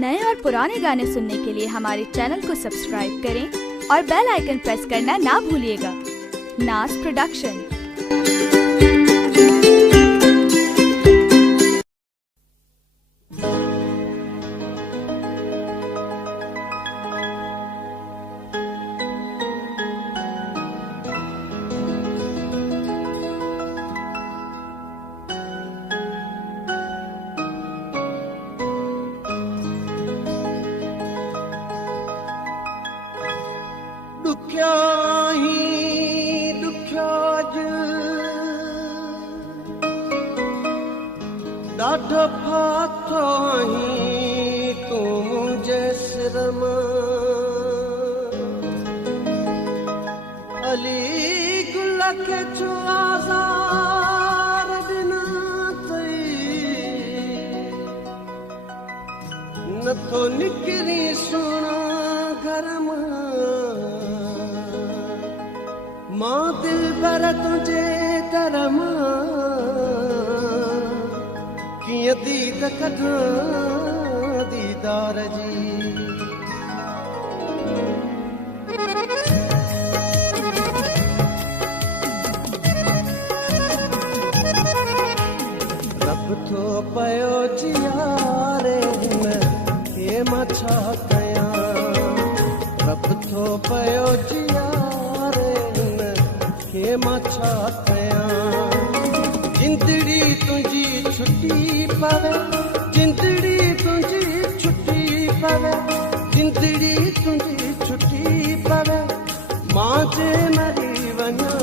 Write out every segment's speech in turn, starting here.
नए और पुराने गाने सुनने के लिए हमारे चैनल को सब्सक्राइब करें और बेल आइकन प्रेस करना ना भूलिएगा। नास प्रोडक्शन। ॾाढो फाथो आहीं तूं मुंहिंजे सिर मां अली गुल खे छो आज़ार ॾिना अथई नथो निकिरी सुहिणा घर मां दिल भर तुंहिंजे दर मां कीअं दीद कढां दीदार जी रब थो पियो जियारे हिन खे मां छा कयां रब थो पियो जियारे हिन खे मां छा कयां जिंदड़ी तुंहिंजी छुट्टी पवे जिंदड़ी तुंहिंजी छुट्टी पवे जिंदड़ी तुंहिंजी छुट्टी पवे मां जे मरी वञा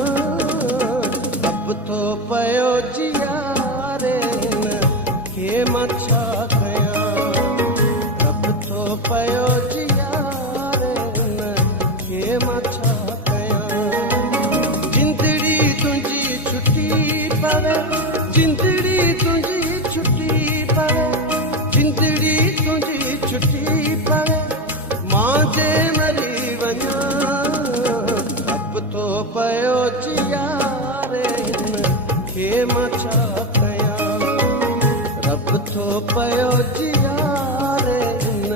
रब थो पियो जियारे हिन खे मां छा कयां रब थो पियो जियारे हिन खे मां छा कयां जिंदड़ी तुंहिंजी छुट्टी पवे जिंदड़ी तुंहिंजी छुट्टी पवे जिंदड़ी तुंहिंजी छुट्टी पवे मां जे मरी वञा रब थो पियो जियारे हिन खे मां छा कयां रब थो पियो जियारे हिन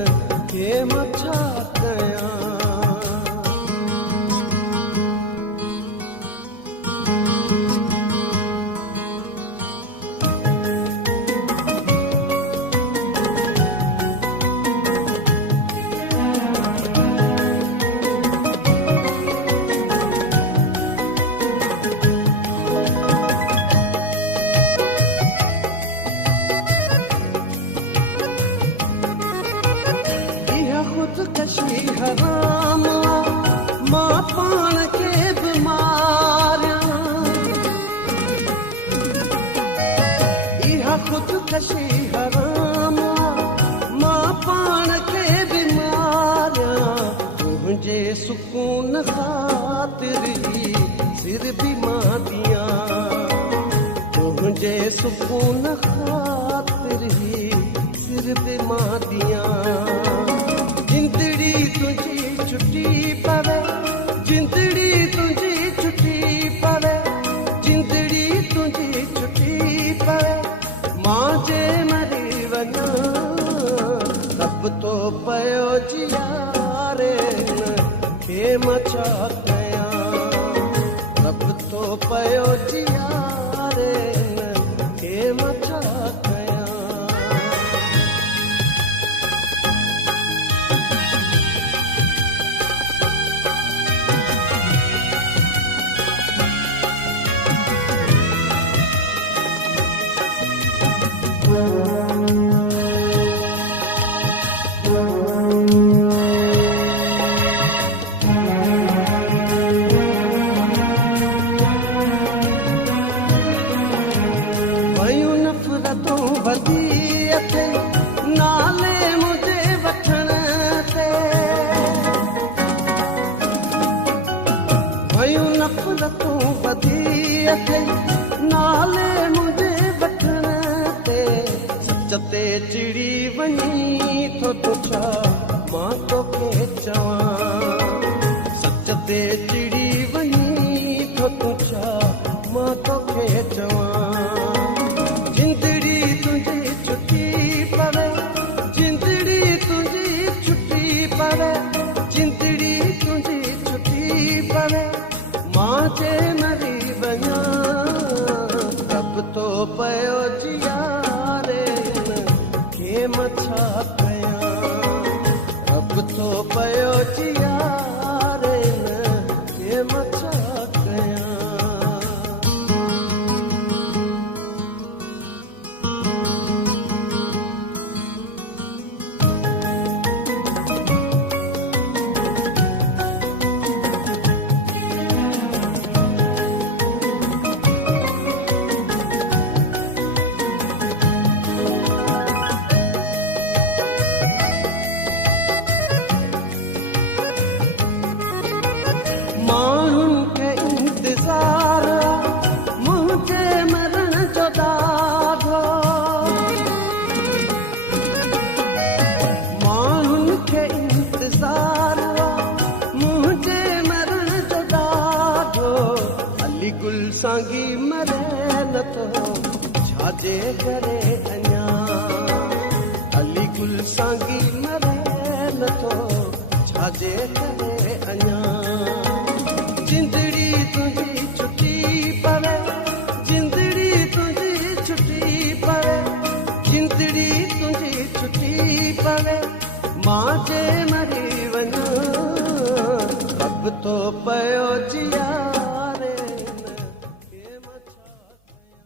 खे मां छा कयां खुदकशी हराम मां पाण खे बि मारियां इहा खुदकशी हराम मां पाण खे बि मारियां तुंहिंजे सुकून ख़ातिर ई सिर बि मां ॾियां तुंहिंजे सुकून ख़ातिर ई सिर बि मां ॾियां जिंदड़ी तुंहिंजी छुट्टी पवे जिंदड़ी तुंहिंजी छुट्टी पवे जिंदड़ी तुंहिंजी छुट्टी पवे मां जे मरी वञा रब थो पियो जियारे हिन खे मां छा कयां रब थो पियो जियारे हिन खे मां छा कयां नाले मुझे वठण ते भयूं नफ़रतूं वधी अथई नाले मुझे वठण ते सच ते चिड़ी वञी थो तूं छा मां तोखे चवां सच ते चिड़ी वञी थो तूं छा मां तोखे चवां जिंदड़ी तुंहिंजी छुट्टी पवे जिंदड़ी मां छा कयां रब तो पयो जियारे न के मां छा कयां माण्हुनि खे इंतज़ार मुंहिंजे मरण जो ॾाढो माण्हुनि खे इंतज़ार मुंहिंजे मरण जो ॾाढो अली गुल सांगी मरे नथो छाजे करे अञा अली गुल सांगी मरे नथो छाजे करे अञा जिंदड़ी तुझी छुट्टी पवे जिंदड़ी तुझी छुट्टी पवे जिंदड़ी तुझी छुट्टी पवे मां जे मरी वञा रब तो पयो जिया